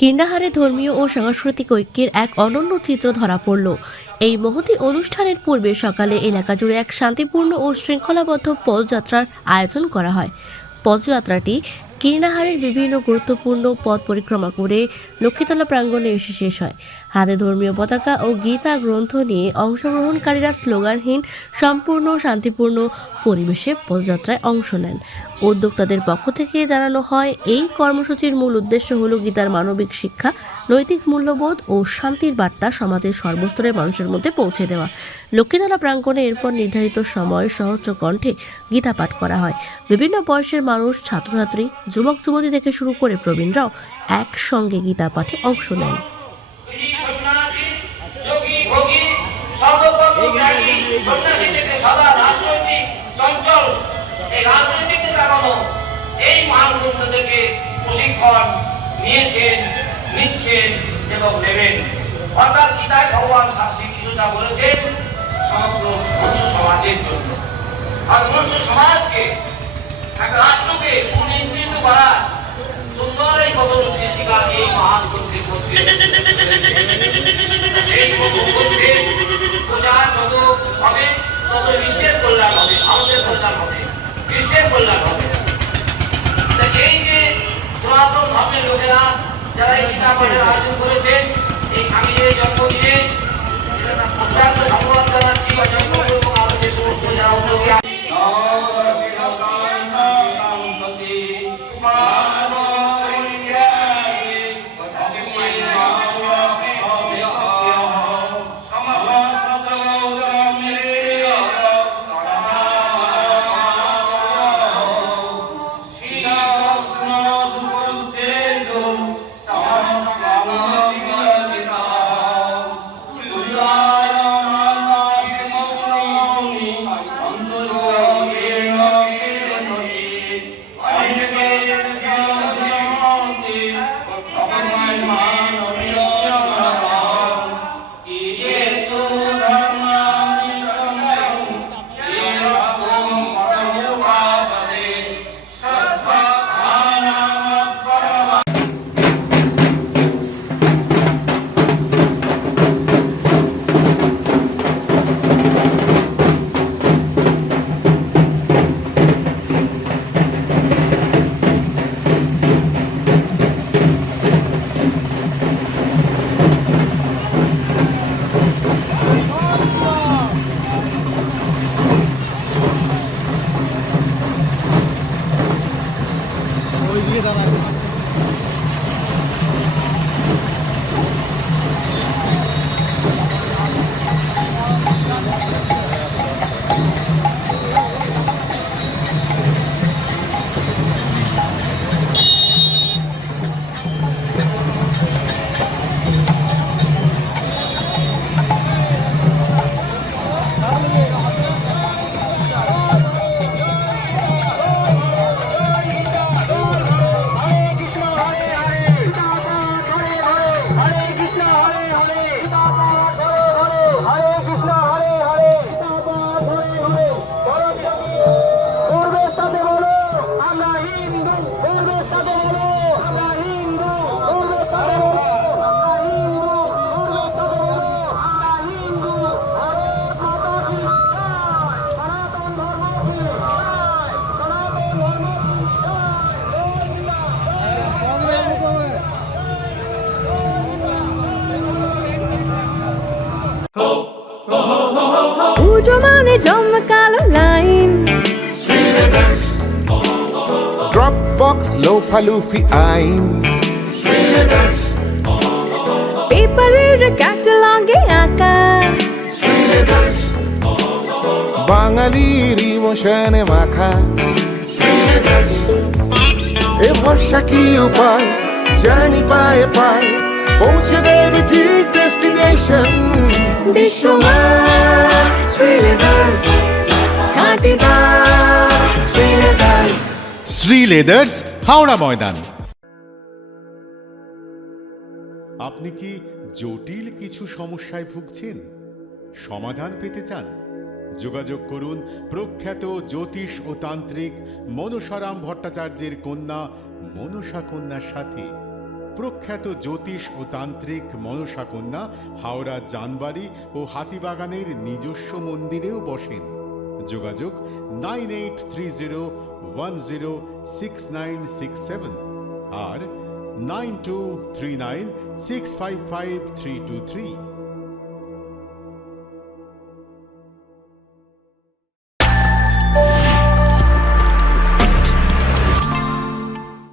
কীর্ণাহারে ধর্মীয় ও সাংস্কৃতিক ঐক্যের এক অনন্য চিত্র ধরা পড়ল। এই মহতী অনুষ্ঠানের পূর্বে সকালে এলাকা জুড়ে এক শান্তিপূর্ণ ও শৃঙ্খলাবদ্ধ পদযাত্রার আয়োজন করা হয়। পদযাত্রাটি কীর্ণাহারের বিভিন্ন গুরুত্বপূর্ণ পথ পরিক্রমা করে লক্ষ্মীতলা প্রাঙ্গণে এসে শেষ হয়। হাতে ধর্মীয় পতাকা ও গীতা গ্রন্থ নিয়ে অংশগ্রহণকারীরা স্লোগানহীন সম্পূর্ণ শান্তিপূর্ণ পরিবেশে পদযাত্রায় অংশ নেন। উদ্যোক্তাদের পক্ষ থেকে জানানো হয়, এই কর্মসূচির মূল উদ্দেশ্য হল গীতার মানবিক শিক্ষা, নৈতিক মূল্যবোধ ও শান্তির বার্তা সমাজের সর্বস্তরের মানুষের মধ্যে পৌঁছে দেওয়া। লক্ষ্মীতলা প্রাঙ্গণে এরপর নির্ধারিত সময়ে সহস্র কণ্ঠে গীতা পাঠ করা হয়। বিভিন্ন বয়সের মানুষ, ছাত্রছাত্রী, যুবক যুবতী থেকে শুরু করে প্রবীণরাও একসঙ্গে গীতা পাঠে অংশ নেন। এই মহাগ্রন্থ থেকে প্রশিক্ষণ নিয়েছেন, নিচ্ছেন এবং নেবেন। অর্থাৎ গীতায় ভগবান শ্রী কৃষ্ণ যা বলেছেন সমগ্র মনুষ্য সমাজের জন্য। আর মনুষ্য সমাজকে, একটা রাষ্ট্রকে সুনিয়ন্ত্রিত করার সুন্দর এই পদ্ধতিকা এই মহান গ্রন্থের মধ্যে সেই গ্রন্থে প্রচার যত হবে তত বিশ্বের কল্যাণ হবে, ভারতের কল্যাণ হবে, বিশ্বের কল্যাণ হবে। এই যে সনাতন ধর্মের লোকেরা যারা এই গীতা পাঠের আয়োজন করেছেন, এই স্বামীজির জন্মদিনে অত্যন্ত সম্মান জানাচ্ছি এবং আরো যে সমস্ত যারা উদ্যোগী জমানে জমকালো লাইন, Dropbox লোফালুফি আইন, পেপারের ক্যাটালগে আঁকা, বাঙালির ইমোশনে মাখা। এ ভরসা কি উপায়, জার্নি পায়ে পায় পৌঁছে দেবে ঠিক ডেস্টিনেশন। বিশ্বমান শ্রীলেদার্স, খাঁটিদার শ্রীলেদার্স। শ্রীলেদার্স, হাওড়া ময়দান। আপনি কি জটিল কিছু সমস্যায় ভুগছেন, সমাধান পেতে চান? যোগাযোগ করুন প্রখ্যাত জ্যোতিষ ও তান্ত্রিক মনসারাম ভট্টাচার্যের কন্যা মনসা কন্যার সাথে। প্রখ্যাত জ্যোতিষ ও তান্ত্রিক মনসা কন্যা হাওড়া জানবাড়ি ও হাতিবাগানের নিজস্ব মন্দিরেও বসেন। যোগাযোগ 9830106967 আর 9239655323।